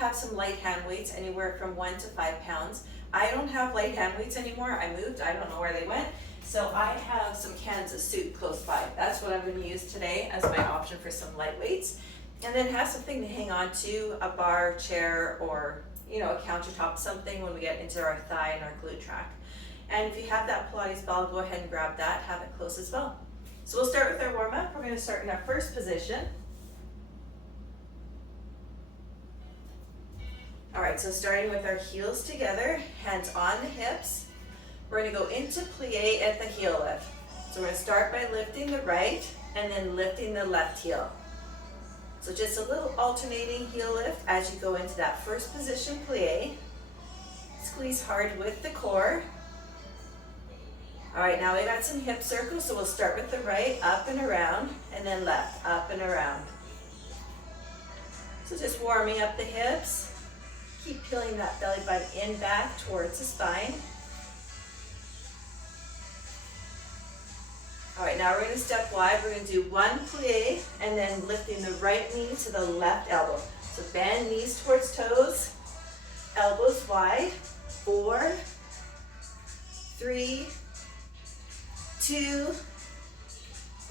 have some light hand weights, anywhere from 1 to 5 pounds. I don't have light hand weights anymore. I moved, I don't know where they went. So I have some cans of soup close by. That's what I'm going to use today as my option for some light weights. And then have something to hang on to, a bar, chair, or a countertop, something when we get into our thigh and our glute track. And if you have that Pilates ball, go ahead and grab that, have it close as well. So we'll start with our warm up. We're going to start in our first position. All right, so starting with our heels together, hands on the hips. We're going to go into plie at the heel lift. So we're going to start by lifting the right and then lifting the left heel. So just a little alternating heel lift as you go into that first position, plie. Squeeze hard with the core. All right, now we got some hip circles, so we'll start with the right, up and around, and then left, up and around. So just warming up the hips. Keep peeling that belly button in back towards the spine. All right, now we're going to step wide. We're going to do one plie and then lifting the right knee to the left elbow. So bend knees towards toes, elbows wide. 4, 3, 2,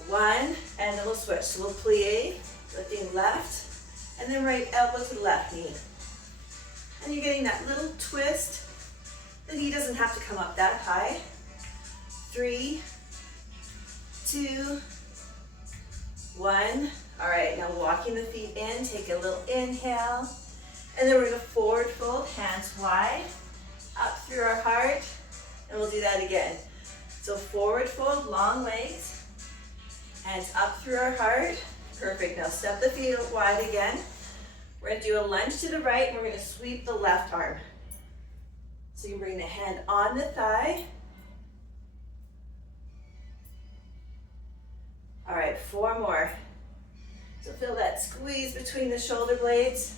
1, and then we'll switch. So we'll plie, lifting left, and then right elbow to the left knee. And you're getting that little twist. The knee doesn't have to come up that high. 3, 2, 1. All right, now walking the feet in, take a little inhale. And then we're going to forward fold, hands wide, up through our heart. And we'll do that again. So forward fold, long legs, hands up through our heart. Perfect. Now step the feet wide again. We're going to do a lunge to the right, and we're going to sweep the left arm. So you bring the hand on the thigh. All right, 4 more. So feel that squeeze between the shoulder blades.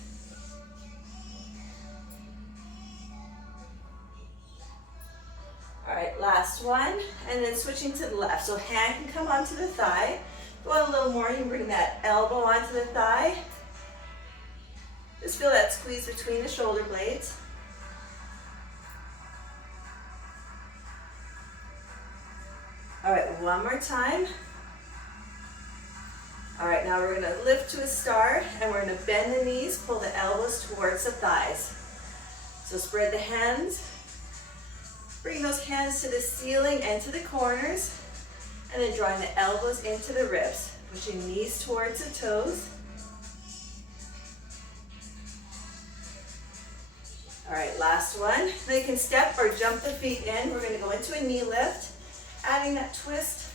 All right, last one, and then switching to the left. So hand can come onto the thigh. Go a little more, you can bring that elbow onto the thigh. Just feel that squeeze between the shoulder blades. All right, one more time. All right, now we're gonna lift to a star, and we're gonna bend the knees, pull the elbows towards the thighs. So spread the hands, bring those hands to the ceiling and to the corners, and then drawing the elbows into the ribs, pushing knees towards the toes. All right, last one. Now you can step or jump the feet in. We're gonna go into a knee lift, adding that twist.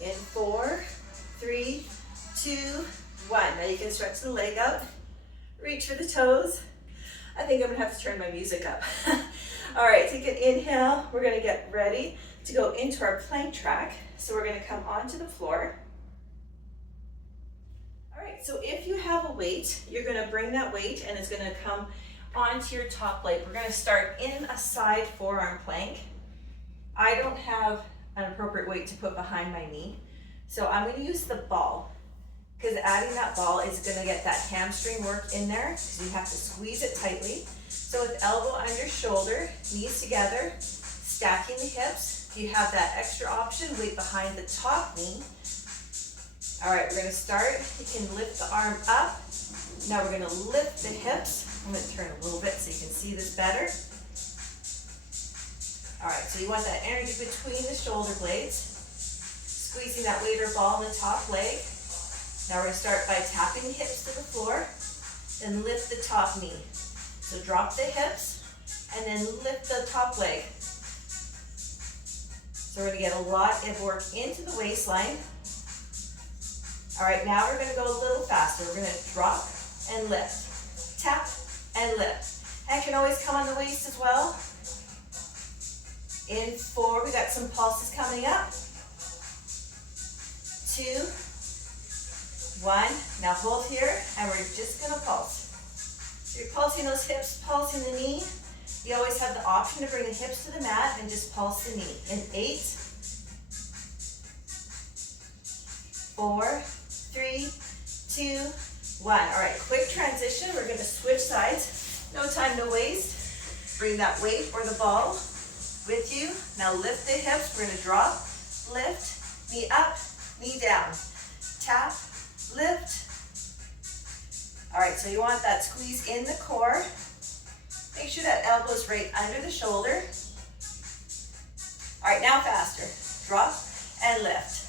In 4, 3, 2, 1. Now you can stretch the leg out, reach for the toes. I think I'm gonna have to turn my music up. All right, take an inhale. We're gonna get ready to go into our plank track. So we're gonna come onto the floor. All right, so if you have a weight, you're gonna bring that weight and it's gonna come onto your top leg. We're gonna start in a side forearm plank. I don't have an appropriate weight to put behind my knee. So I'm gonna use the ball, because adding that ball is gonna get that hamstring work in there, so you have to squeeze it tightly. So with elbow under shoulder, knees together, stacking the hips. If you have that extra option, weight behind the top knee. All right, we're gonna start. You can lift the arm up. Now we're gonna lift the hips. I'm gonna turn a little bit so you can see this better. All right, so you want that energy between the shoulder blades, squeezing that weight or ball in the top leg. Now we're going to start by tapping the hips to the floor, then lift the top knee. So drop the hips, and then lift the top leg. So we're going to get a lot of work into the waistline. All right, now we're going to go a little faster. We're going to drop and lift, tap and lift. And it can always come on the waist as well. In 4, we got some pulses coming up. 2, 1. Now hold here, and we're just gonna pulse. So you're pulsing those hips, pulsing the knee. You always have the option to bring the hips to the mat and just pulse the knee. In 8, 4, 3, 2, 1. All right, quick transition. We're going to switch sides. No time to waste. Bring that weight or the ball with you. Now lift the hips. We're going to drop, lift, knee up, knee down. Tap, lift. All right, so you want that squeeze in the core. Make sure that elbow is right under the shoulder. All right, now faster. Drop and lift.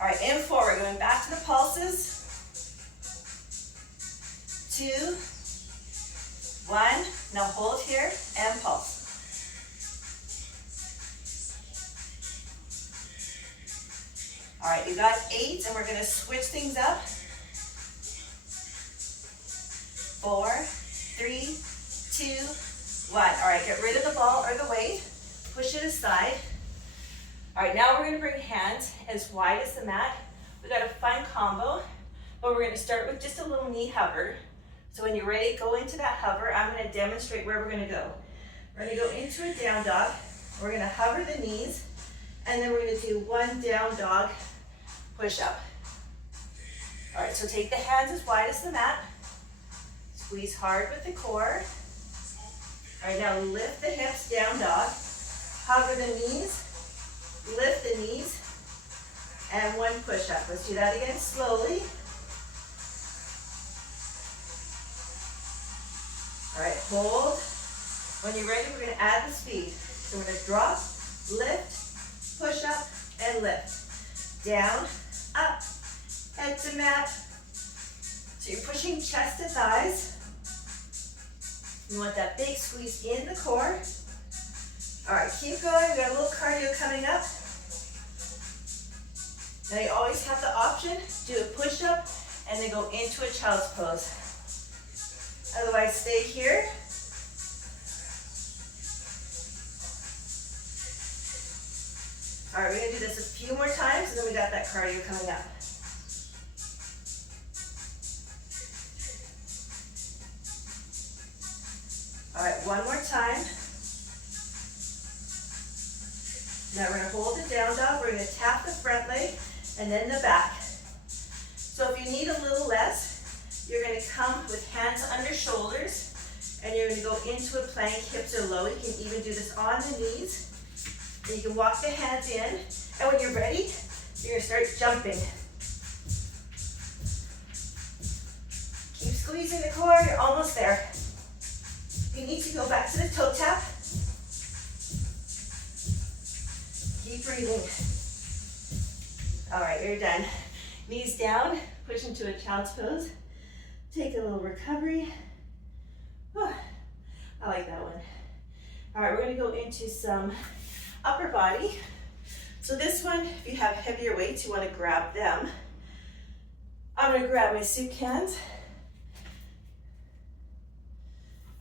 All right, and forward, going back to the pulses. 2, 1. Now hold here and pulse. All right, you got 8, and we're going to switch things up. 4, 3, 2, 1. All right, get rid of the ball or the weight. Push it aside. All right, now we're going to bring hands as wide as the mat. We got a fun combo, but we're going to start with just a little knee hover. So when you're ready, go into that hover. I'm going to demonstrate where we're going to go. We're going to go into a down dog. We're going to hover the knees, and then we're going to do one down dog push up. All right, so take the hands as wide as the mat. Squeeze hard with the core. All right, now lift the hips, down dog. Hover the knees, lift the knees, and one push up. Let's do that again slowly. All right, hold. When you're ready, we're going to add the speed. So we're going to drop, lift, push up, and lift. Down, up, head to mat. So you're pushing chest to thighs. You want that big squeeze in the core. All right, keep going. We've got a little cardio coming up. Now you always have the option, do a push-up and then go into a child's pose. Otherwise, stay here. All right, we're gonna do this a few more times and then we got that cardio coming up. All right, one more time. Now we're gonna hold it down dog. We're gonna tap the front leg and then the back. So if you need a little less, you're gonna come with hands under shoulders and you're gonna go into a plank, hips are low. You can even do this on the knees. And you can walk the hands in. And when you're ready, you're gonna start jumping. Keep squeezing the core, you're almost there. You need to go back to the toe tap. Keep breathing. All right, you're done. Knees down, push into a child's pose. Take a little recovery. Oh, I like that one. All right, we're gonna go into some upper body. So this one, if you have heavier weights, you wanna grab them. I'm gonna grab my soup cans.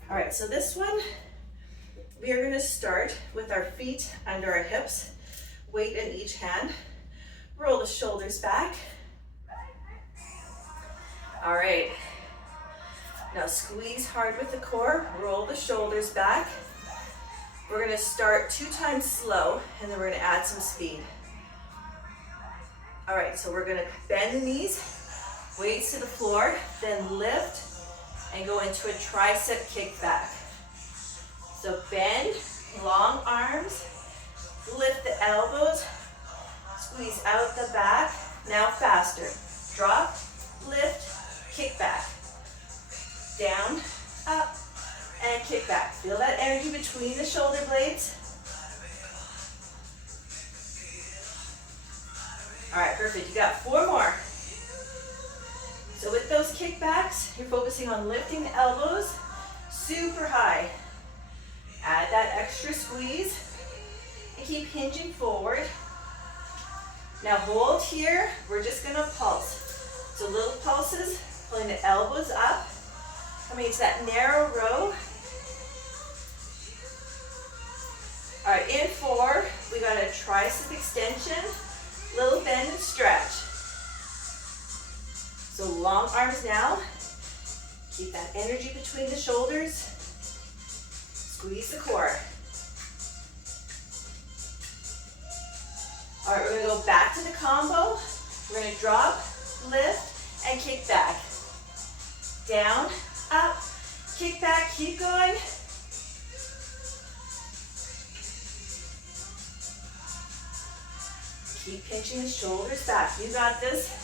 All right, so this one, we are gonna start with our feet under our hips, weight in each hand. Roll the shoulders back. All right, now squeeze hard with the core, roll the shoulders back. We're gonna start 2 times slow, and then we're gonna add some speed. All right, so we're gonna bend the knees, weights to the floor, then lift, and go into a tricep kick back. So bend, long arms, lift the elbows, squeeze out the back. Now faster. Drop, lift, kick back. Down, up, and kick back. Feel that energy between the shoulder blades. All right, perfect. You got 4 more. So with those kickbacks, you're focusing on lifting the elbows super high. Add that extra squeeze and keep hinging forward. Now hold here. We're just gonna pulse. So little pulses, pulling the elbows up, coming into that narrow row. All right, in 4, we got a tricep extension, little bend and stretch. So long arms now. Keep that energy between the shoulders. Squeeze the core. go back to the combo. We're gonna drop, lift, and kick back. Down, up, kick back, keep going. Keep pinching the shoulders back. You got this.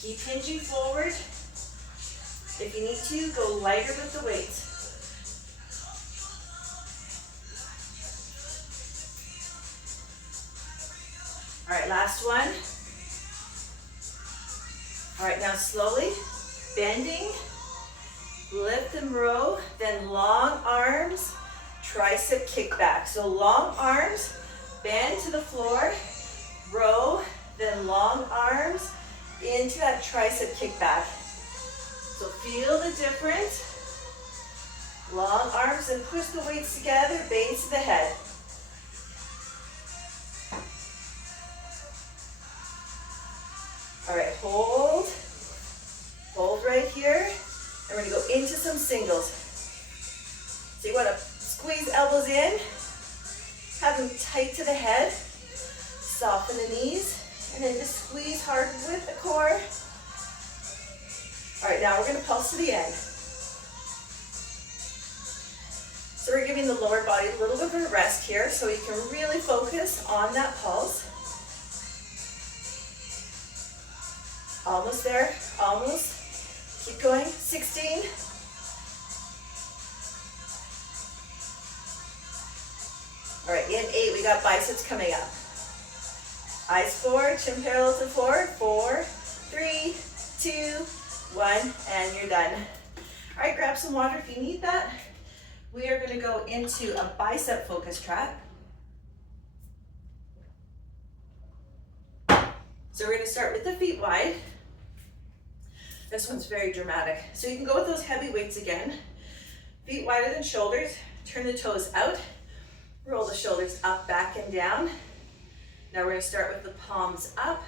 Keep hinging forward. If you need to, go lighter with the weight. All right, last one. All right, now slowly bending, lift and row, then long arms, tricep kickback. So long arms, bend to the floor, row, then long arms into that tricep kickback. So feel the difference. Long arms and push the weights together, base of the head. All right, hold. Hold right here. And we're gonna go into some singles. So you wanna squeeze elbows in, have them tight to the head, soften the knees, and then just squeeze hard with the core. All right, now we're gonna pulse to the end. So we're giving the lower body a little bit of a rest here so you can really focus on that pulse. Almost there, almost. Keep going, 16. All right, in 8, we got biceps coming up. Eyes forward, chin parallel to the floor. 4, 3, 2, 1, and you're done. All right, grab some water if you need that. We are gonna go into a bicep focus track. So we're gonna start with the feet wide. This one's very dramatic. So you can go with those heavy weights again. Feet wider than shoulders, turn the toes out, roll the shoulders up, back, and down. Now we're gonna start with the palms up,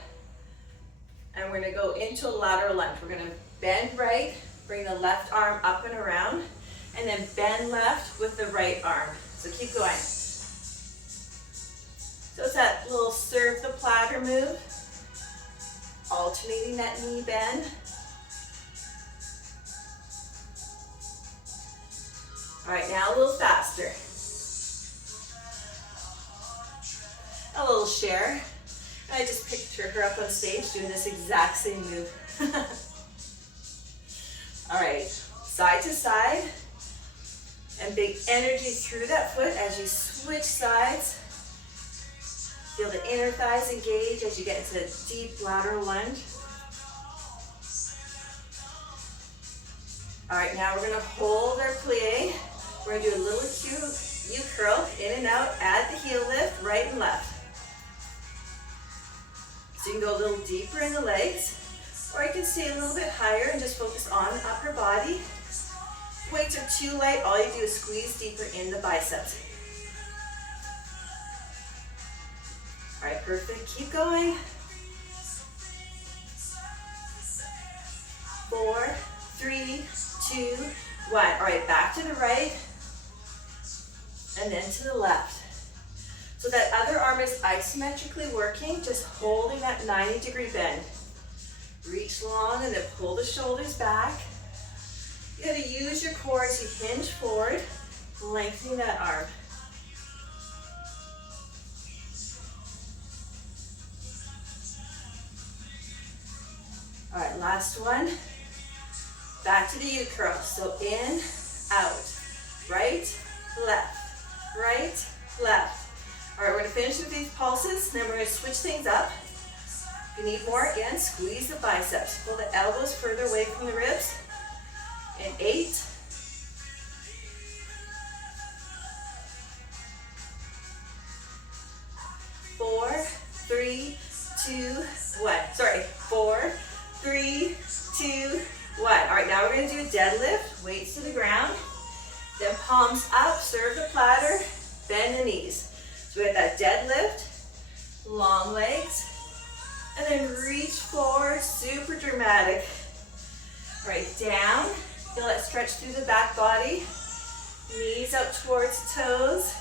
and we're gonna go into a lateral lunge. We're gonna bend right, bring the left arm up and around, and then bend left with the right arm. So keep going. So it's that little serve the platter move, alternating that knee bend. All right, now a little faster. A little share. I just picture her up on stage doing this exact same move. All right, side to side. And big energy through that foot as you switch sides. Feel the inner thighs engage as you get into a deep lateral lunge. All right, now we're gonna hold our plie. We're gonna do a little U-curl, in and out, add the heel lift, right and left. So you can go a little deeper in the legs, or you can stay a little bit higher and just focus on the upper body. Weights are too light, all you do is squeeze deeper in the biceps. All right, perfect, keep going. 4, 3, 2, 1. All right, back to the right, and then to the left. So that other arm is isometrically working, just holding that 90-degree bend. Reach long and then pull the shoulders back. You gotta use your core as you hinge forward, lengthening that arm. All right, last one. Back to the U-curl. So in, out, right, left, right, left. All right, we're gonna finish with these pulses, then we're gonna switch things up. If you need more, again, squeeze the biceps. Pull the elbows further away from the ribs. In 8. 4, 3, 2, 1. Sorry, 4, 3, 2, 1. All right, now we're gonna do a deadlift, weights to the ground, then palms up, serve the platter, bend the knees. So we have that deadlift, long legs, and then reach forward, super dramatic. All right, down, feel that stretch through the back body, knees out towards toes,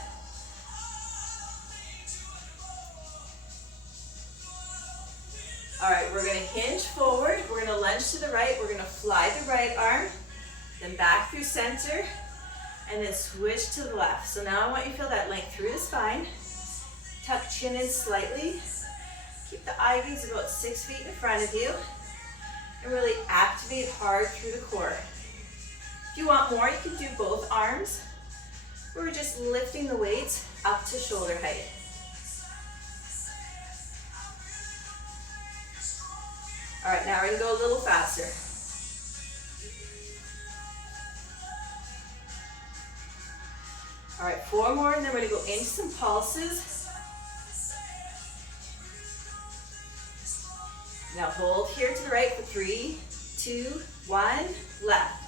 All right, we're gonna hinge forward. We're gonna lunge to the right. We're gonna fly the right arm, then back through center, and then switch to the left. So now I want you to feel that length through the spine. Tuck chin in slightly. Keep the eye gaze about 6 feet in front of you. And really activate hard through the core. If you want more, you can do both arms. We're just lifting the weights up to shoulder height. All right, now we're gonna go a little faster. All right, 4 more, and then we're gonna go into some pulses. Now hold here to the right for 3, 2, 1, left.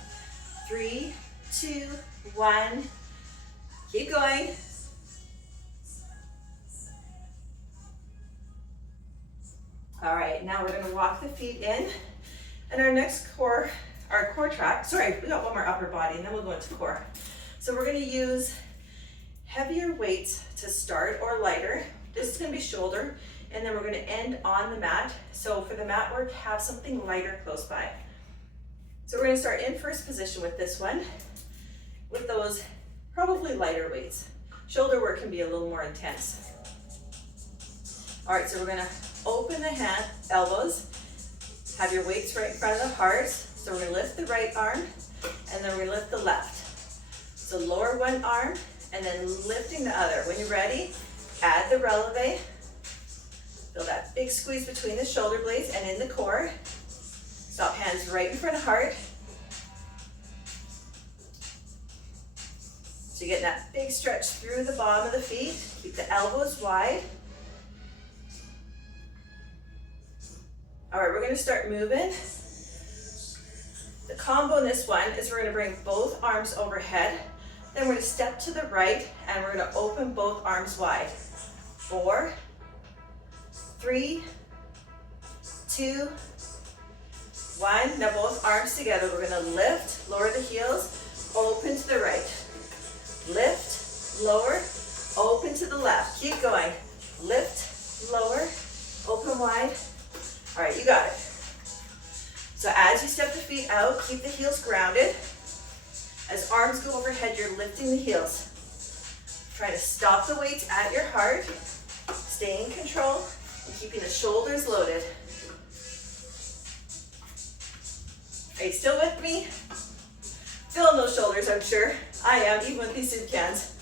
3, 2, 1. Keep going. All right, now we're gonna walk the feet in. And our next core track, sorry, we got one more upper body and then we'll go into core. So we're gonna use heavier weights to start or lighter. This is gonna be shoulder, and then we're gonna end on the mat. So for the mat work, have something lighter close by. So we're gonna start in first position with this one, with those probably lighter weights. Shoulder work can be a little more intense. All right, so we're gonna open the elbows, have your weights right in front of the heart. So we're gonna lift the right arm, and then we're gonna lift the left. So lower one arm, and then lifting the other. When you're ready, add the releve. Feel that big squeeze between the shoulder blades and in the core. Stop hands right in front of heart. So you're getting that big stretch through the bottom of the feet. Keep the elbows wide. All right, we're gonna start moving. The combo in this one is we're gonna bring both arms overhead. Then we're gonna step to the right and we're gonna open both arms wide. 4, 3, 2, 1. Now both arms together. We're gonna lift, lower the heels, open to the right. Lift, lower, open to the left. Keep going. Lift, lower, open wide. All right, you got it. So as you step the feet out, keep the heels grounded. As arms go overhead, you're lifting the heels. Try to stop the weights at your heart. Stay in control and keeping the shoulders loaded. Are you still with me? Feeling those shoulders, I'm sure. I am, even with these soup cans.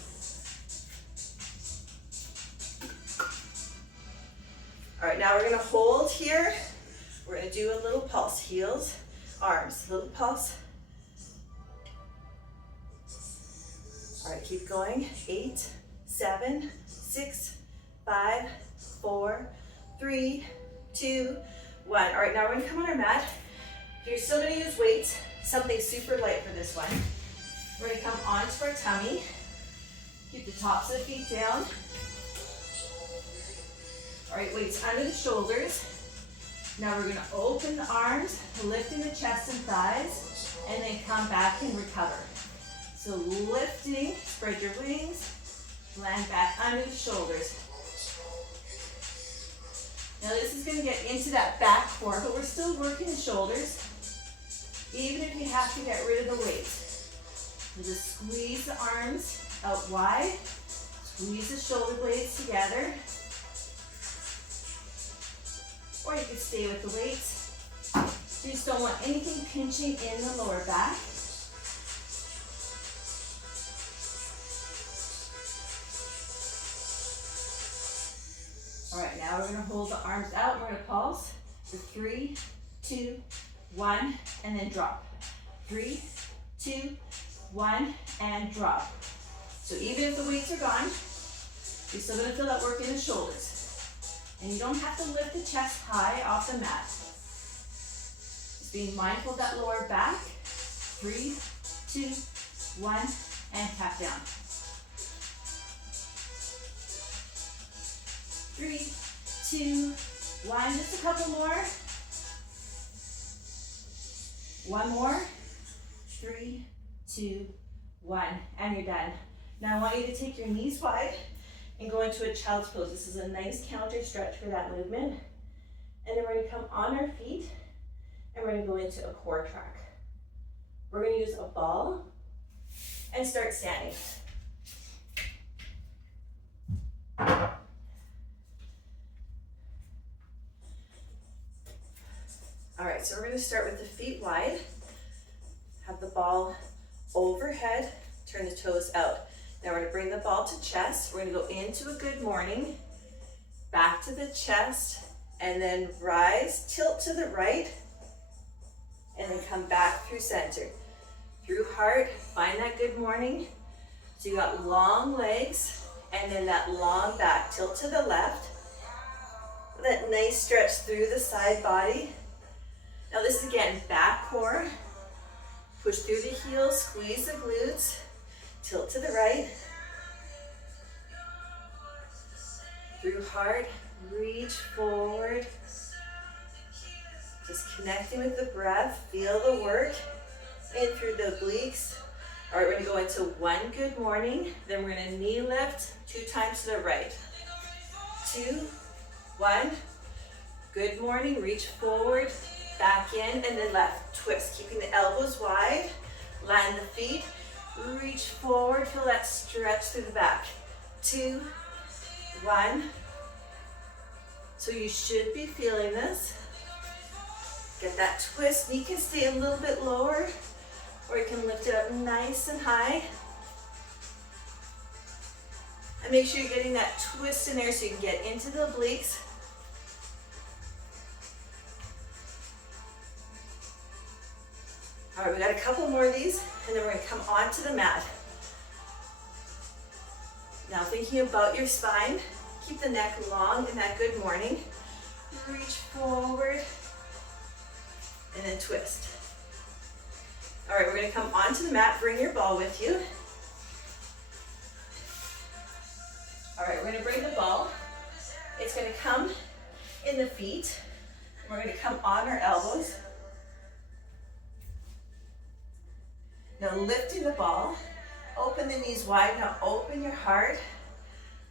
All right, now we're gonna hold here. We're gonna do a little pulse, heels, arms, little pulse. All right, keep going. 8, 7, 6, 5, 4, 3, 2, 1. All right, now we're gonna come on our mat. If you're still gonna use weights, something super light for this one. We're gonna come onto our tummy. Keep the tops of the feet down. All right, weights under the shoulders. Now we're gonna open the arms, lifting the chest and thighs, and then come back and recover. So lifting, spread your wings, land back under the shoulders. Now this is gonna get into that back core, but we're still working the shoulders, even if you have to get rid of the weight. So just squeeze the arms out wide, squeeze the shoulder blades together, or you could stay with the weights. So you just don't want anything pinching in the lower back. All right, now we're gonna hold the arms out and we're gonna pulse for 3, 2, 1, and then drop. 3, 2, 1, and drop. So even if the weights are gone, you're still gonna feel that work in the shoulders. And you don't have to lift the chest high off the mat. Just being mindful of that lower back. 3, 2, 1, and tap down. 3, 2, 1, just a couple more. 1 more. 3, 2, 1, and you're done. Now I want you to take your knees wide and go into a child's pose. This is a nice counter stretch for that movement. And then we're gonna come on our feet and we're gonna go into a core track. We're gonna use a ball and start standing. All right, so we're gonna start with the feet wide. Have the ball overhead, turn the toes out. Now we're gonna bring the ball to chest. We're gonna go into a good morning, back to the chest, and then rise, tilt to the right, and then come back through center. Through heart, find that good morning. So you got long legs, and then that long back, tilt to the left. That nice stretch through the side body. Now this is again, back core. Push through the heels, squeeze the glutes, tilt to the right. Through heart, reach forward. Just connecting with the breath, feel the work in through the obliques. All right, we're gonna go into one good morning, then we're gonna knee lift 2 times to the right. 2, 1, good morning, reach forward, back in, and then left, twist, keeping the elbows wide, land the feet, reach forward, feel that stretch through the back. 2, 1. So you should be feeling this. Get that twist, knee can stay a little bit lower, or you can lift it up nice and high. And make sure you're getting that twist in there so you can get into the obliques. All right, we got a couple more of these, and then we're gonna come onto the mat. Now thinking about your spine, keep the neck long in that good morning. Reach forward, and then twist. All right, we're gonna come onto the mat, bring your ball with you. All right, we're gonna bring the ball. It's gonna come in the feet. We're gonna come on our elbows. Now lifting the ball, open the knees wide, now open your heart.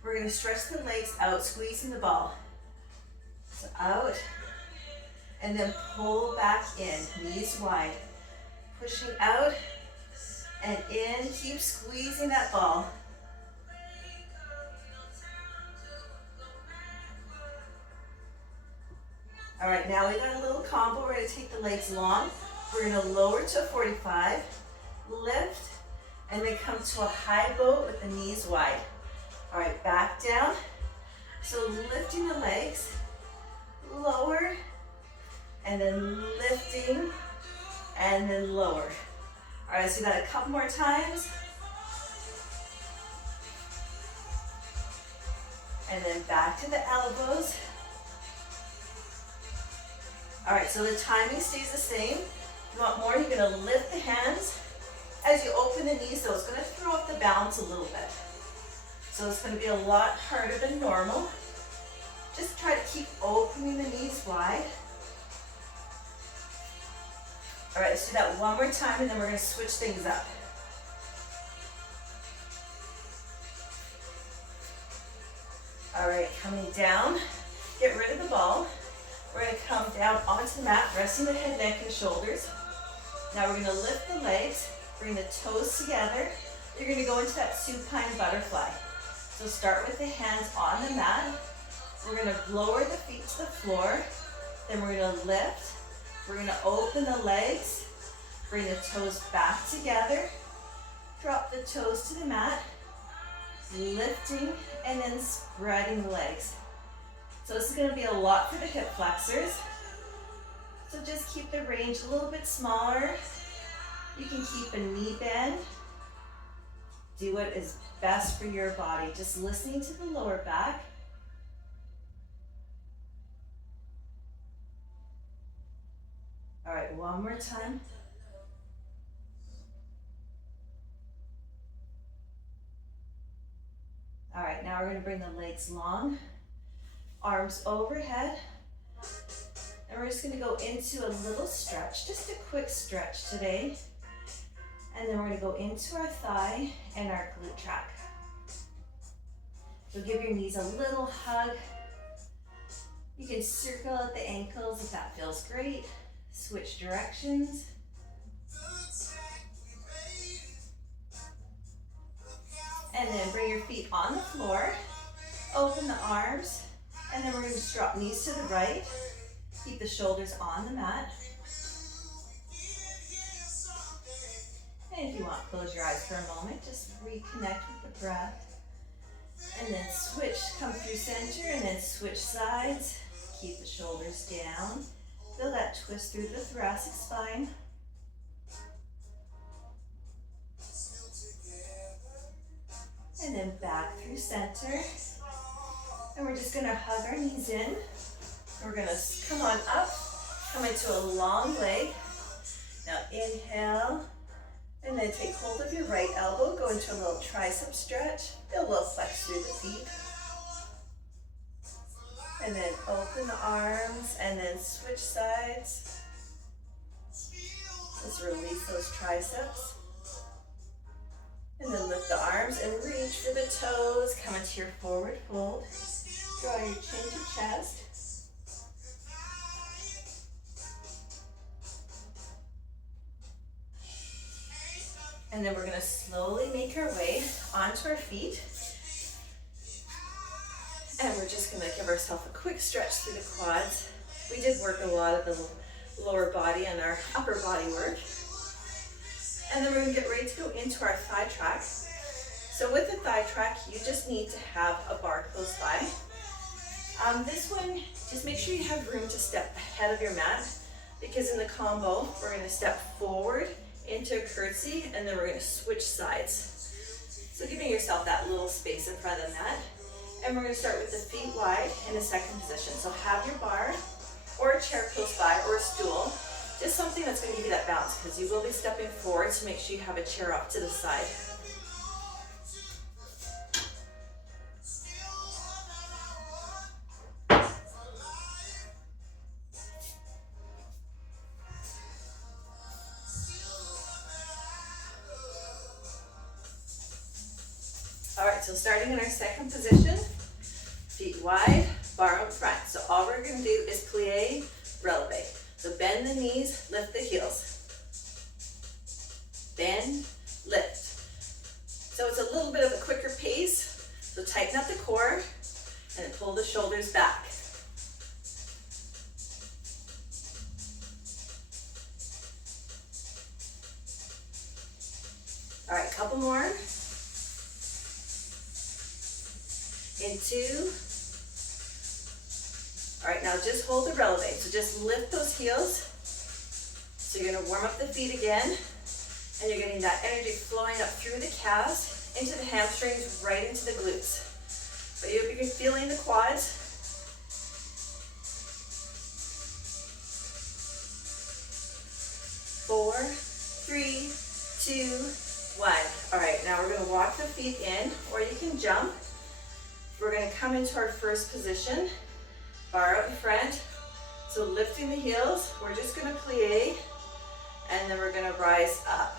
We're gonna stretch the legs out, squeezing the ball. So out, and then pull back in, knees wide. Pushing out and in, keep squeezing that ball. All right, now we got a little combo. We're gonna take the legs long. We're gonna lower to a 45, lift, and then come to a high boat with the knees wide. All right, back down. So lifting the legs, lower, and then lifting, and then lower. All right, let's do that a couple more times. And then back to the elbows. All right, so the timing stays the same. If you want more, you're gonna lift the hands. As you open the knees, so it's gonna throw up the balance a little bit. So it's gonna be a lot harder than normal. Just try to keep opening the knees wide. All right, let's do that one more time, and then we're gonna switch things up. All right, coming down, get rid of the ball. We're gonna come down onto the mat, resting the head, neck, and shoulders. Now we're gonna lift the legs, bring the toes together. You're gonna go into that supine butterfly. So start with the hands on the mat. We're gonna lower the feet to the floor. Then we're gonna lift. We're gonna open the legs, bring the toes back together, drop the toes to the mat, lifting, and then spreading the legs. So this is gonna be a lot for the hip flexors. So just keep the range a little bit smaller. You can keep a knee bend. Do what is best for your body. Just listening to the lower back. All right, one more time. All right, now we're gonna bring the legs long, arms overhead, and we're just gonna go into a little stretch, just a quick stretch today. And then we're gonna go into our thigh and our glute track. So give your knees a little hug. You can circle at the ankles if that feels great. Switch directions. And then bring your feet on the floor. Open the arms. And then we're going to just drop knees to the right. Keep the shoulders on the mat. And if you want, close your eyes for a moment. Just reconnect with the breath. And then switch, come through center, and then switch sides. Keep the shoulders down. Feel that twist through the thoracic spine. And then back through center. And we're just gonna hug our knees in. We're gonna come on up, come into a long leg. Now inhale, and then take hold of your right elbow, go into a little tricep stretch. Feel a little flex through the feet. And then open the arms, and then switch sides. Just release those triceps. And then lift the arms and reach for the toes. Come into your forward fold. Draw your chin to chest. And then we're going to slowly make our way onto our feet. And we're just going to give ourselves a quick stretch through the quads. We did work a lot of the lower body and our upper body work. And then we're going to get ready to go into our thigh track. So with the thigh track, you just need to have a bar close by. This one, just make sure you have room to step ahead of your mat, because in the combo, we're going to step forward into a curtsy, and then we're going to switch sides. So giving yourself that little space in front of the mat. And we're going to start with the feet wide in a second position. So have your bar or a chair close by or a stool. Just something that's going to give you that balance, because you will be stepping forward, so make sure you have a chair off to the side. All right, so starting in our second position, feet wide, bar up front. So all we're going to do is plie, releve. So bend the knees, lift the heels. Bend, lift. So it's a little bit of a quicker pace. So tighten up the core and then pull the shoulders back. All right, couple more. In 2. All right, now just hold the releve. So just lift those heels. So you're gonna warm up the feet again, and you're getting that energy flowing up through the calves, into the hamstrings, right into the glutes. But you'll be feeling the quads. Four, 3, 2, 1. All right, now we're gonna walk the feet in, or you can jump. We're gonna come into our first position. Bar out in front, so lifting the heels, we're just gonna plie, and then we're gonna rise up.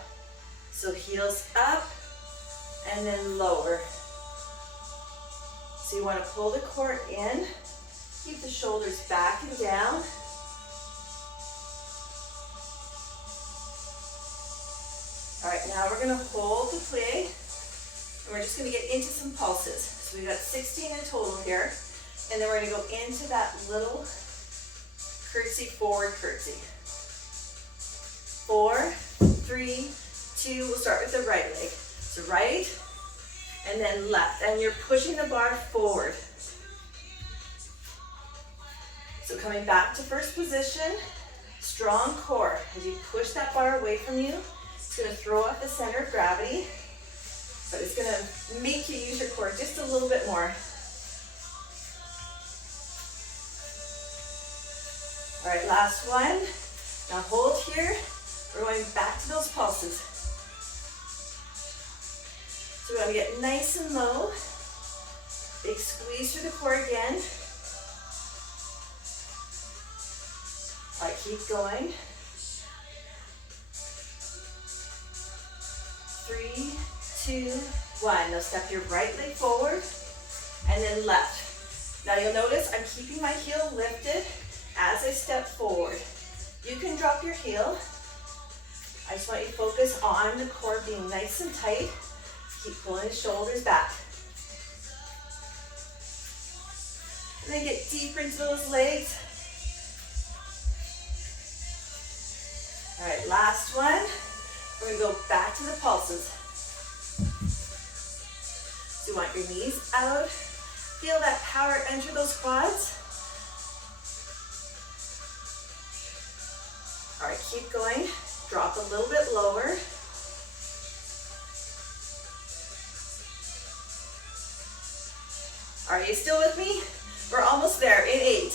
So heels up, and then lower. So you wanna pull the core in, keep the shoulders back and down. All right, now we're gonna hold the plie, and we're just gonna get into some pulses. So we've got 16 in total here. And then we're going to go into that little curtsy, forward curtsy. 4, 3, 2, we'll start with the right leg. So right, and then left. And you're pushing the bar forward. So coming back to first position, strong core. As you push that bar away from you, it's going to throw off the center of gravity, but it's going to make you use your core just a little bit more. All right, last one. Now hold here. We're going back to those pulses. So we're going to get nice and low. Big squeeze through the core again. All right, keep going. 3, 2, 1. Now step your right leg forward and then left. Now you'll notice I'm keeping my heel lifted as I step forward. You can drop your heel. I just want you to focus on the core being nice and tight. Keep pulling the shoulders back. And then get deeper into those legs. All right, last one. We're gonna go back to the pulses. So you want your knees out. Feel that power enter those quads. All right, keep going. Drop a little bit lower. Are you still with me? We're almost there in 8.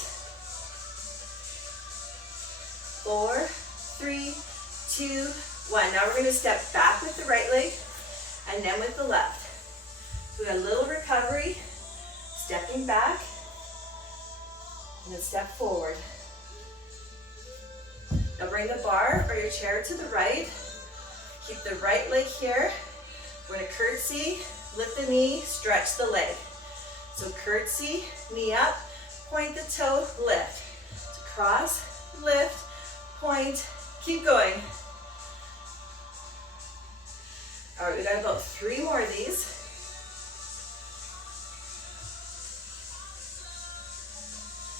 4, 3, 2, 1. Now we're going to step back with the right leg and then with the left. So we got a little recovery, stepping back, and then step forward. Now bring the bar or your chair to the right. Keep the right leg here. We're going to curtsy, lift the knee, stretch the leg. So curtsy, knee up, point the toe, lift. So cross, lift, point, keep going. All right, we got about 3 more of these.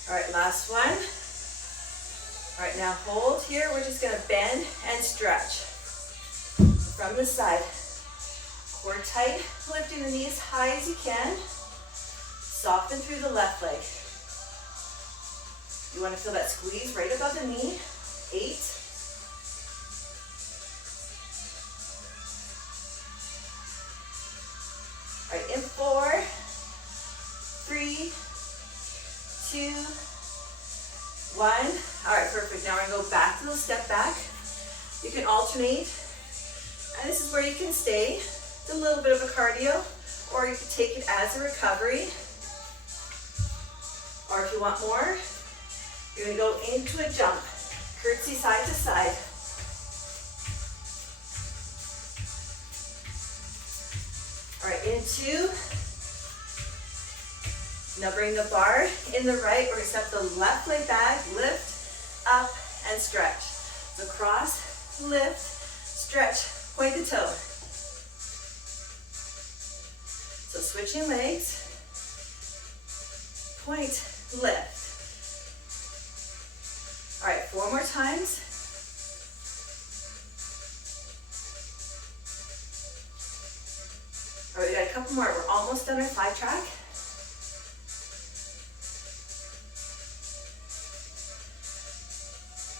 All right, last one. All right, now hold here. We're just gonna bend and stretch from the side. Core tight, lifting the knee as high as you can. Soften through the left leg. You want to feel that squeeze right above the knee. 8. All right, in 4, 3, 2, 1. All right, perfect. Now we're going to go back to the step back. You can alternate. And this is where you can stay. It's a little bit of a cardio, or you can take it as a recovery. Or if you want more, you're going to go into a jump. Curtsy side to side. All right, in 2. Now bring the bar in the right. We're going to step the left leg back, lift, up, and stretch. So cross, lift, stretch, point the toe. So switching legs, point, lift. All right, 4 more times. All right, we got a couple more. We're almost done our 5 track.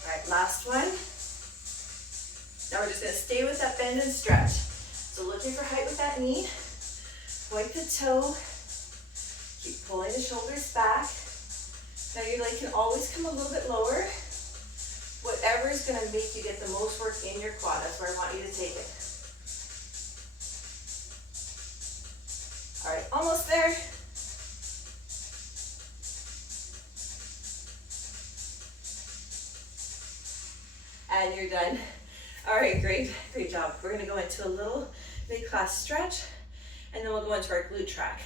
All right, last one. Now we're just gonna stay with that bend and stretch. So looking for height with that knee. Point the toe. Keep pulling the shoulders back. Now your leg can always come a little bit lower. Whatever is going to make you get the most work in your quad, that's where I want you to take it. All right, almost there. And you're done. All right, great job. We're going to go into a little mid-class stretch, and then we'll go into our glute track.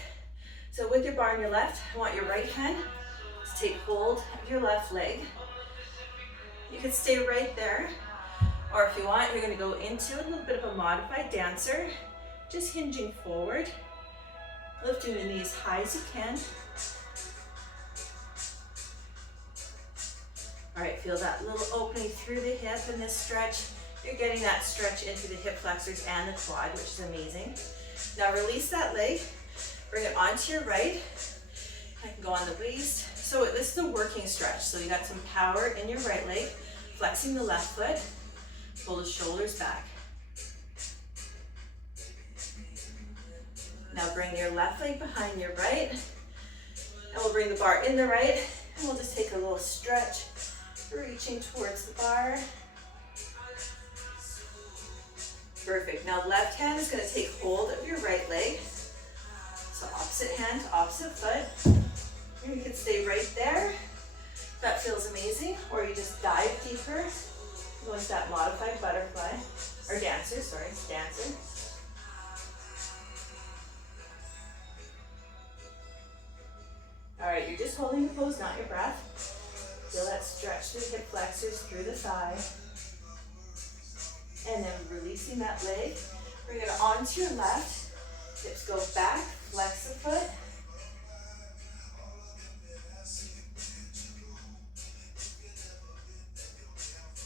So with your bar on your left, I want your right hand to take hold of your left leg. You can stay right there, or if you want, you're going to go into a little bit of a modified dancer, just hinging forward, lifting the knee as high as you can. All right, feel that little opening through the hip in this stretch. You're getting that stretch into the hip flexors and the quad, which is amazing. Now release that leg, bring it onto your right. I can go on the waist. So this is a working stretch. So you got some power in your right leg, flexing the left foot, pull the shoulders back. Now bring your left leg behind your right, and we'll bring the bar in the right, and we'll just take a little stretch, reaching towards the bar. Perfect. Now left hand is going to take hold of your right leg. So opposite hand to opposite foot. And you can stay right there. That feels amazing. Or you just dive deeper. Go into that modified butterfly. Or dancer, sorry, dancer. All right, you're You're just holding the pose, not your breath. Feel that stretch through the hip flexors, through the thigh. And then releasing that leg. Bring it onto your left. Hips go back, flex the foot.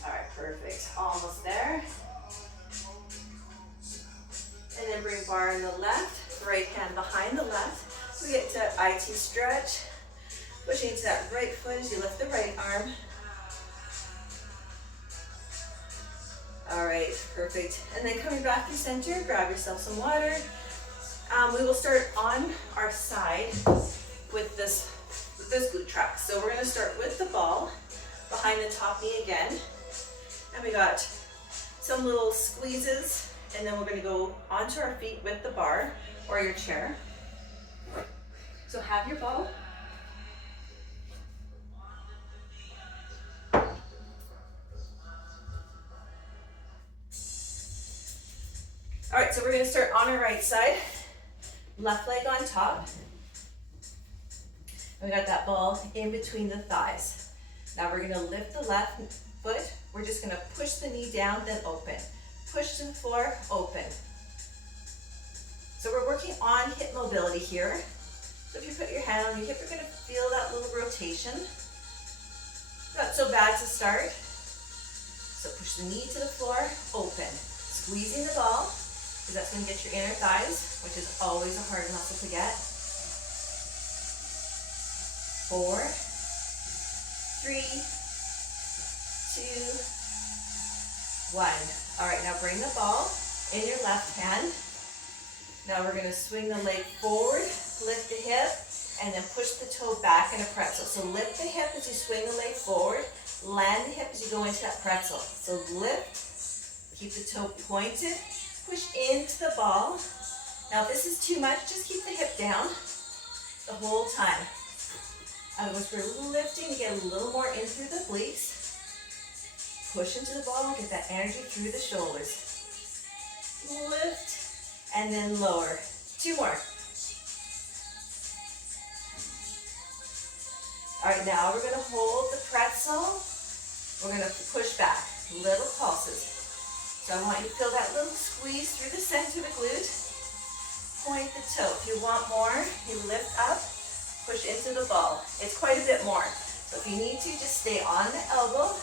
All right, perfect. Almost there. And then bring bar in the left, the right hand behind the left. So we get to IT stretch. Pushing into that right foot as you lift the right arm. All right, perfect. And then coming back to center, grab yourself some water. We will start on our side with this glute track. So we're gonna start with the ball behind the top knee again. And we got some little squeezes, and then we're gonna go onto our feet with the bar or your chair. So have your ball. All right, so we're gonna start on our right side. Left leg on top. And we got that ball in between the thighs. Now we're gonna lift the left foot. We're just gonna push the knee down, then open. Push to the floor, open. So we're working on hip mobility here. So if you put your hand on your hip, you're gonna feel that little rotation. Not so bad to start. So push the knee to the floor, open. Squeezing the ball, because that's gonna get your inner thighs, which is always a hard muscle to get. 4, 3, 2, 1. All right, now bring the ball in your left hand. Now we're gonna swing the leg forward, lift the hip, and then push the toe back in a pretzel. So lift the hip as you swing the leg forward, land the hip as you go into that pretzel. So lift, keep the toe pointed, push into the ball. Now if this is too much, just keep the hip down the whole time. Otherwise we're lifting to get a little more in through the obliques. Push into the ball, get that energy through the shoulders. Lift, and then lower. 2 more. All right, now we're gonna hold the pretzel. We're gonna push back, little pulses. So I want you to feel that little squeeze through the center of the glute. Point the toe. If you want more, you lift up, push into the ball. It's quite a bit more. So if you need to, just stay on the elbow.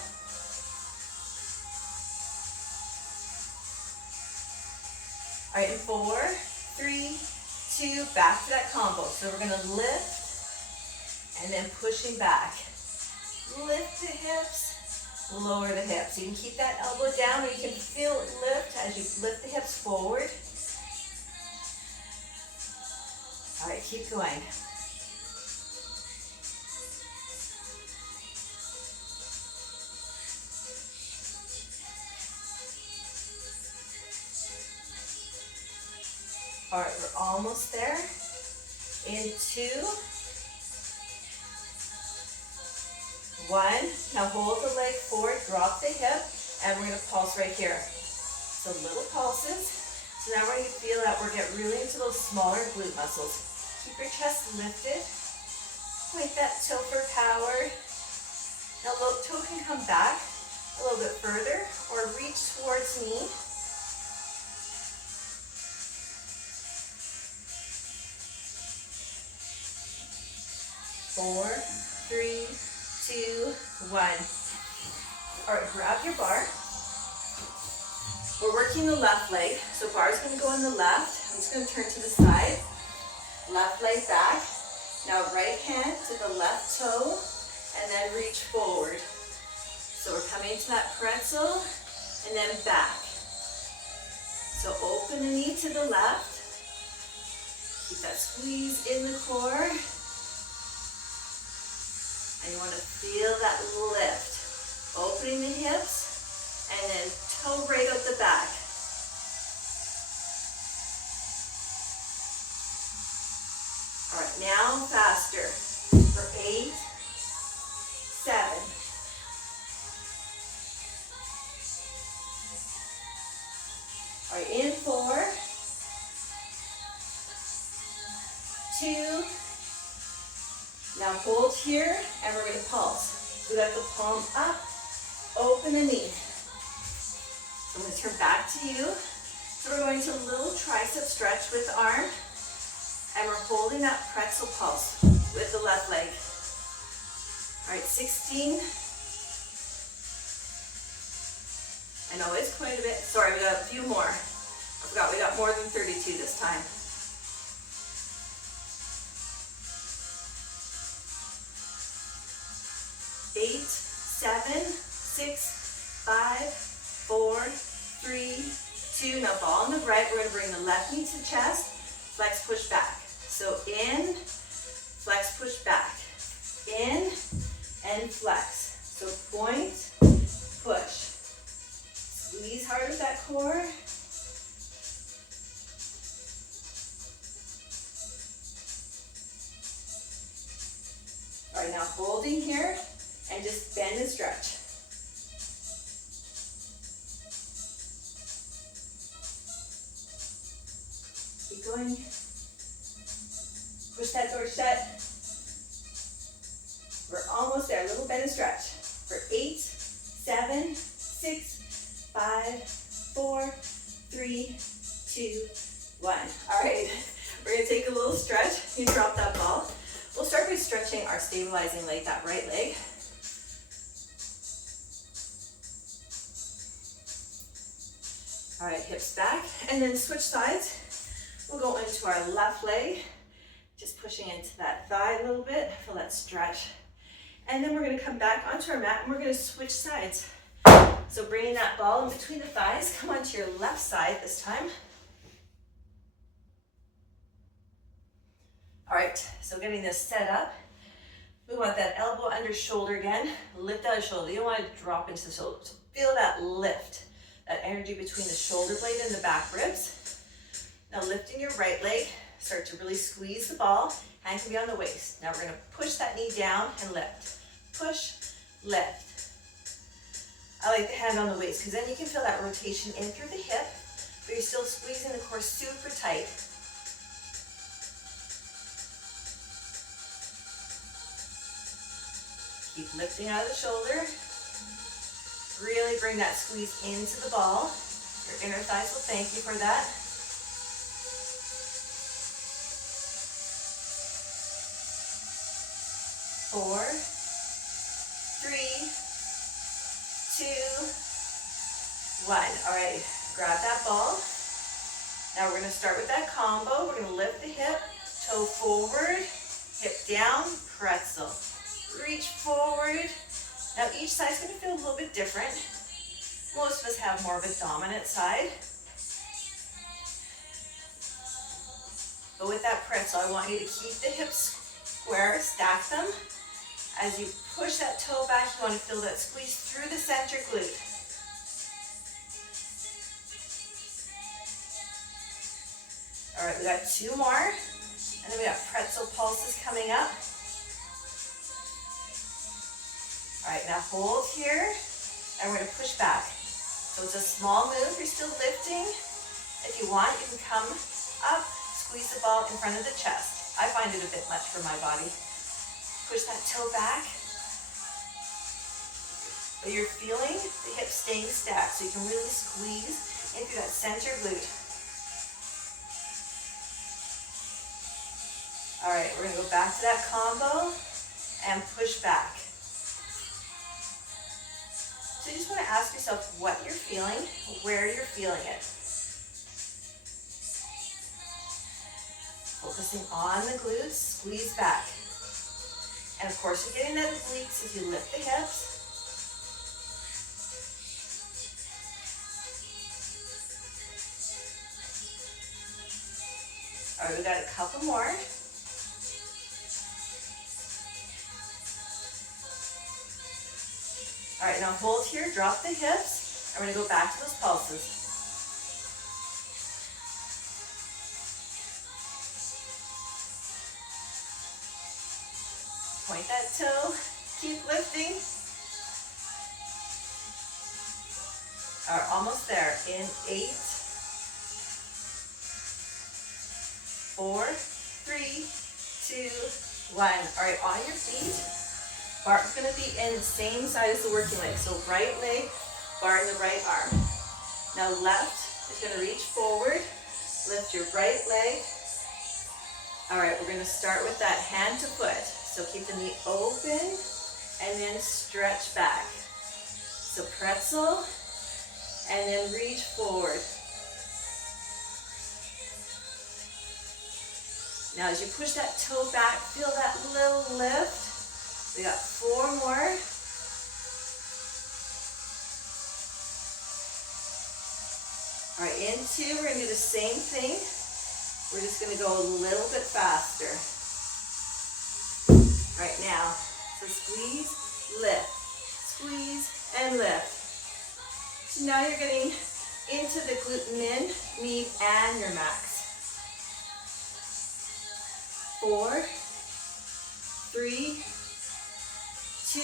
All right, in 4, 3, 2, back to that combo. So we're gonna lift and then pushing back. Lift the hips, lower the hips. You can keep that elbow down, or you can feel it lift as you lift the hips forward. All right, keep going. All right, we're almost there. In 2, 1. Now hold the leg forward, drop the hip, and we're gonna pulse right here. So little pulses. So now we're gonna feel that we're getting really into those smaller glute muscles. Keep your chest lifted. Point that toe for power. Now low toe can come back a little bit further or reach towards knee. Four, 3, 2, 1. All right, grab your bar. We're working the left leg. So bar's gonna go on the left. I'm just gonna turn to the side. Left leg back. Now right hand to the left toe and then reach forward. So we're coming into that pretzel and then back. So open the knee to the left. Keep that squeeze in the core. And you want to feel that lift. Opening the hips and then toe right out the back. All right, now faster. For 8, 7. All right, in 4, 2. Now Now hold here, and we're gonna pulse. So we got the palm up, open the knee. So I'm gonna turn back to you. So we're going to a little tricep stretch with the arm, and we're holding that pretzel pulse with the left leg. All right, 16. I know it's quite a bit. Sorry, we got a few more. I forgot we got more than 32 this time. 8, 7, 6, 5, 4, 3, 2. Now ball on the right. We're going to bring the left knee to chest. Flex, push back. So in, flex, push back. In and flex. So point, push. Squeeze hard with that core. All right, now holding here and just bend and stretch. Keep going. Push that door shut. We're almost there. A little bend and stretch. For 8, 7, 6, 5, 4, 3, 2, 1. All right, we're gonna take a little stretch. You drop that ball. We'll start by stretching our stabilizing leg, that right leg. All right, hips back, and then switch sides. We'll go into our left leg, just pushing into that thigh a little bit, feel that stretch. And then we're gonna come back onto our mat and we're gonna switch sides. So bringing that ball in between the thighs, come onto your left side this time. All right, so getting this set up. We want that elbow under shoulder again. Lift out the shoulder. You don't want to drop into the shoulder. So feel that lift, that energy between the shoulder blade and the back ribs. Now lifting your right leg, start to really squeeze the ball. Hand can be on the waist. Now we're going to push that knee down and lift. Push, lift. I like the hand on the waist because then you can feel that rotation in through the hip, but you're still squeezing the core super tight. Keep lifting out of the shoulder. Really bring that squeeze into the ball. Your inner thighs will thank you for that. Four, 3, 2, 1. All right, grab that ball. Now we're going to start with that combo. We're going to lift the hip, toe forward, hip down, pretzel. Reach forward. Now each side's going to feel a little bit different. Most of us have more of a dominant side. But with that pretzel, I want you to keep the hips square, stack them. As you push that toe back, you want to feel that squeeze through the center glute. All right, we got 2 more. And then we got pretzel pulses coming up. All right, now hold here, and we're going to push back. So it's a small move. You're still lifting. If you want, you can come up, squeeze the ball in front of the chest. I find it a bit much for my body. Push that toe back. But you're feeling the hips staying stacked, so you can really squeeze into that center glute. All right, we're going to go back to that combo and push back. So you just want to ask yourself what you're feeling, where you're feeling it. Focusing on the glutes, squeeze back. And of course, you're getting that obliques as you lift the hips. All right, we got a couple more. All right, now hold here, drop the hips, and we're gonna go back to those pulses. Point that toe, keep lifting. All right, almost there. In 8, 4, 3, 2, 1. All right, on your feet. Barre's gonna be in the same side as the working leg. So right leg, bar in the right arm. Now left is gonna reach forward. Lift your right leg. All right, we're gonna start with that hand to foot. So keep the knee open and then stretch back. So pretzel and then reach forward. Now as you push that toe back, feel that little lift. We got 4 more. All right, in 2, we're gonna do the same thing. We're just gonna go a little bit faster. Right now, so squeeze, lift, squeeze, and lift. So now you're getting into the glute min, knee, and your max. 4, 3, 2,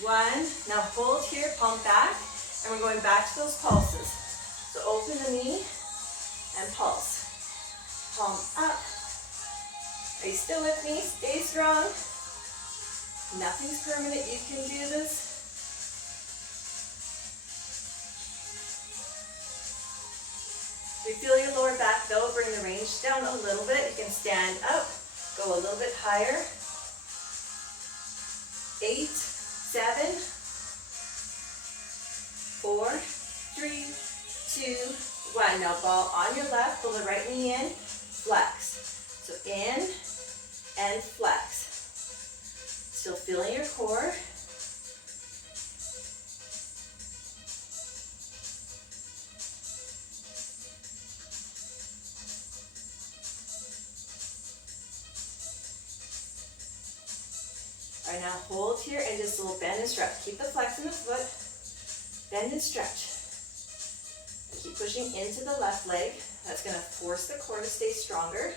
1. Now hold here, palm back, and we're going back to those pulses. So open the knee and pulse. Palm up. Are you still with me? Stay strong. Nothing's permanent. You can do this. If you feel your lower back though, bring the range down a little bit. You can stand up, go a little bit higher. 8, 7, 4, 3, 2, 1. Now ball on your left, pull the right knee in, flex. So in and flex. Still feeling your core. All right, now hold here and just a little bend and stretch. Keep the flex in the foot, bend and stretch. Keep pushing into the left leg. That's going to force the core to stay stronger.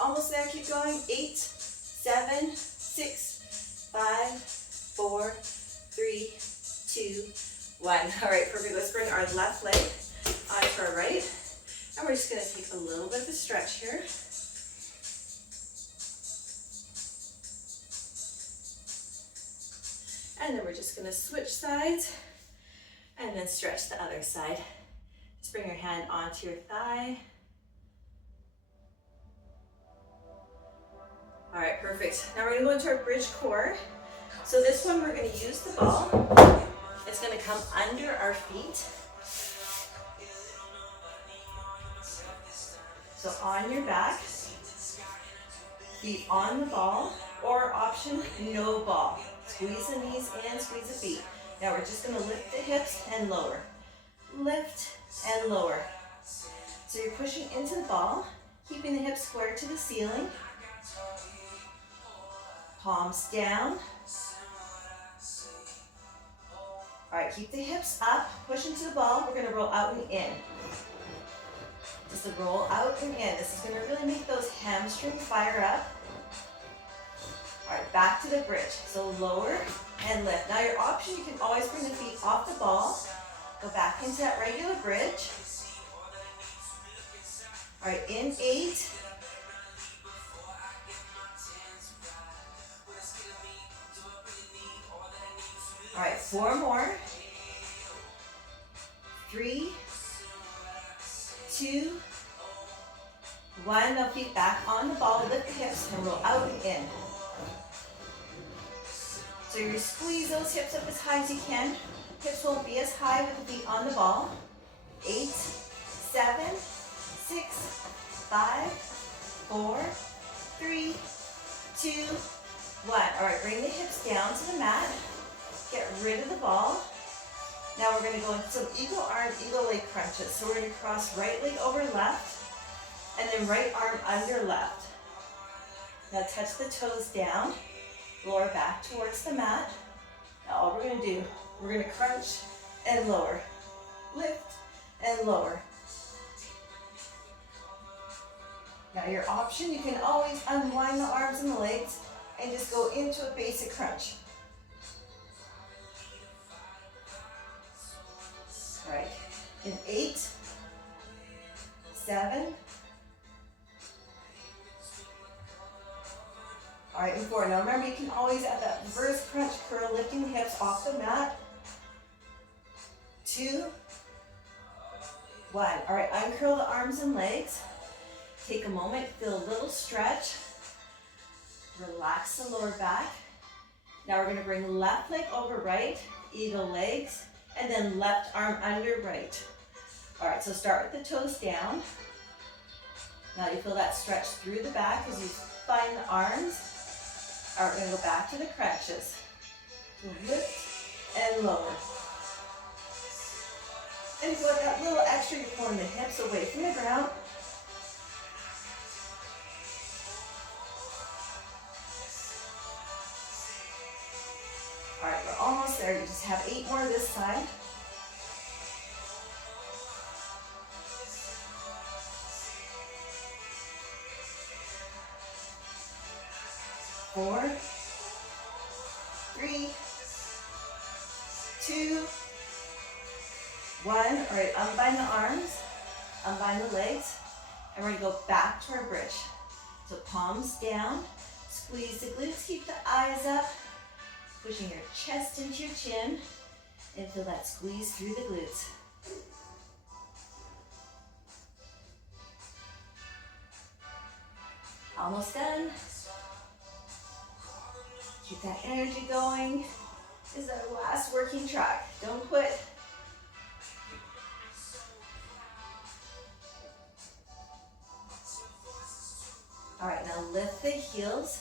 Almost there, keep going. 8, 7, 6, 5, 4, 3, 2, 1. All right, perfect. Let's bring our left leg onto our right. And we're just going to take a little bit of a stretch here. And then we're just going to switch sides and then stretch the other side. Just bring your hand onto your thigh. All right, perfect. Now we're going to go into our bridge core. So this one, we're going to use the ball. It's going to come under our feet. So on your back, feet on the ball, or option, no ball. Squeeze the knees in, squeeze the feet. Now we're just going to lift the hips and lower. Lift and lower. So you're pushing into the ball, keeping the hips square to the ceiling. Palms down. All right, keep the hips up, push into the ball. We're going to roll out and in. Just a roll out and in. This is going to really make those hamstrings fire up. All right, back to the bridge. So lower and lift. Now your option, you can always bring the feet off the ball. Go back into that regular bridge. All right, in 8. All right, 4 more. 3, 2, 1. Now feet back on the ball, lift the hips and roll out and in. So you squeeze those hips up as high as you can. Hips won't be as high with the feet on the ball. 8, 7, 6, 5, 4, 3, 2, 1. All right, bring the hips down to the mat. Get rid of the ball. Now we're going to go into some eagle arm, eagle leg crunches. So we're going to cross right leg over left, and then right arm under left. Now touch the toes down, lower back towards the mat. Now all we're going to do, we're going to crunch and lower, lift and lower. Now your option, you can always unwind the arms and the legs and just go into a basic crunch. All right, in 8, 7. All right, in 4. Now remember, you can always add that reverse crunch curl, lifting the hips off the mat. 2, 1. All right, uncurl the arms and legs. Take a moment, feel a little stretch. Relax the lower back. Now we're going to bring left leg over right, eagle legs, and then left arm under right. All right, so start with the toes down. Now you feel that stretch through the back as you find the arms. All right, we're going to go back to the crunches. So lift and lower. And if you want that little extra, you're pulling the hips away from the ground. All right, we're almost there. You just have 8 more this side. 4, 3, 2, 1. All right, unbind the arms, unbind the legs, and we're gonna go back to our bridge. So palms down, squeeze the glutes, keep the eyes up, pushing your chest into your chin, and feel that squeeze through the glutes. Almost done. Keep that energy going. This is our last working track. Don't quit. All right, now lift the heels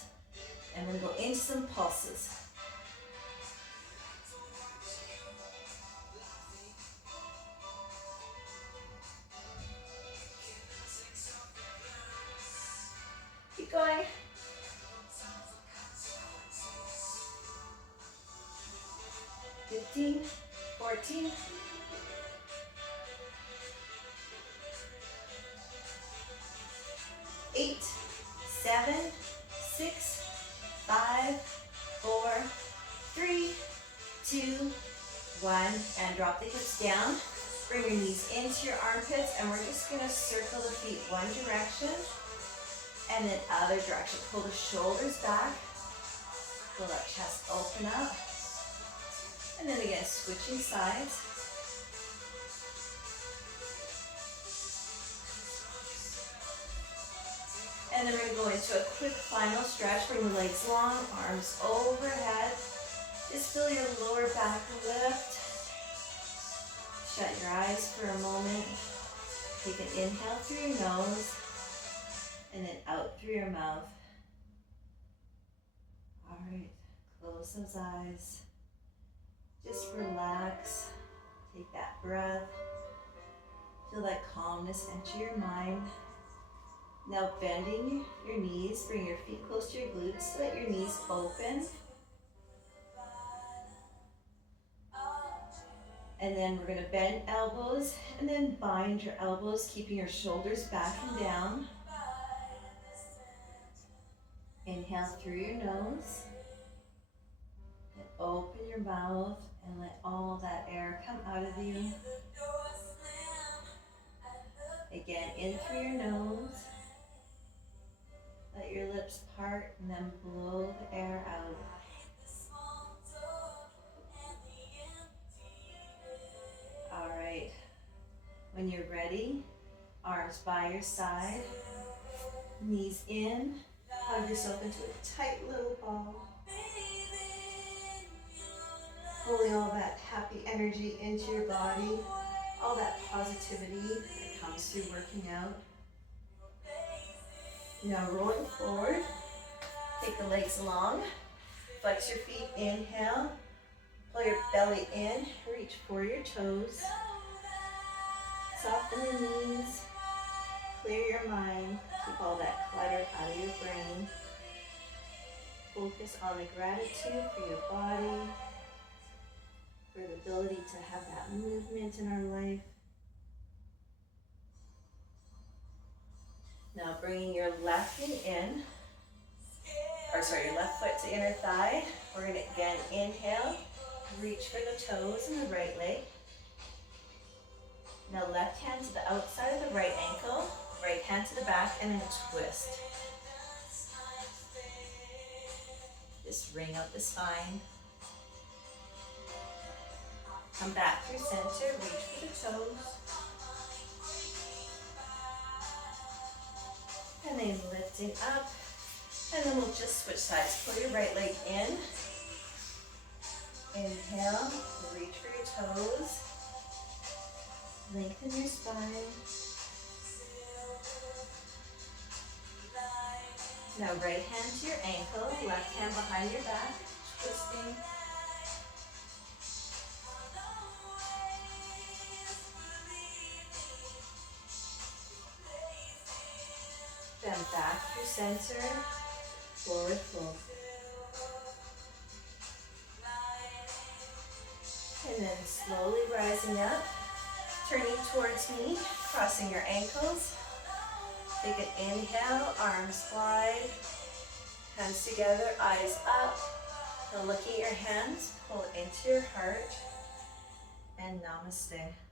and then go into some pulses. Keep going. Fifteen, 14. 8, 7, 6, 5, 4, 3, 2, 1, and drop the hips down. Bring your knees into your armpits, and we're just gonna circle the feet one direction and then other direction. Pull the shoulders back, pull that chest open up, and then again, switching sides. And then we're going to go into a quick final stretch. Bring the legs long, arms overhead. Just feel your lower back lift. Shut your eyes for a moment. Take an inhale through your nose and then out through your mouth. All right, close those eyes. Just relax. Take that breath. Feel that calmness enter your mind. Now bending your knees, bring your feet close to your glutes so that your knees open. And then we're going to bend elbows and then bind your elbows, keeping your shoulders back and down. Inhale through your nose. And open your mouth and let all that air come out of you. Again, in through your nose. Let your lips part and then blow the air out. All right. When you're ready, arms by your side, knees in, hug yourself into a tight little ball. Pulling all that happy energy into your body, all that positivity that comes through working out. Now rolling forward, take the legs long, flex your feet, inhale, pull your belly in, reach for your toes, soften the knees, clear your mind, keep all that clutter out of your brain. Focus on the gratitude for your body, for the ability to have that movement in our life. Now bringing your left knee in, your left foot to inner thigh. We're gonna again inhale, reach for the toes in the right leg. Now left hand to the outside of the right ankle, right hand to the back, and then twist. Just ring out the spine. Come back through center, reach for the toes. And then lifting up. And then we'll just switch sides. Pull your right leg in. Inhale, reach for your toes. Lengthen your spine. Now right hand to your ankle, left hand behind your back, twisting. Then back through center, forward fold. And then slowly rising up, turning towards me, crossing your ankles. Take an inhale, arms wide, hands together, eyes up. Now look at your hands, pull it into your heart, and namaste.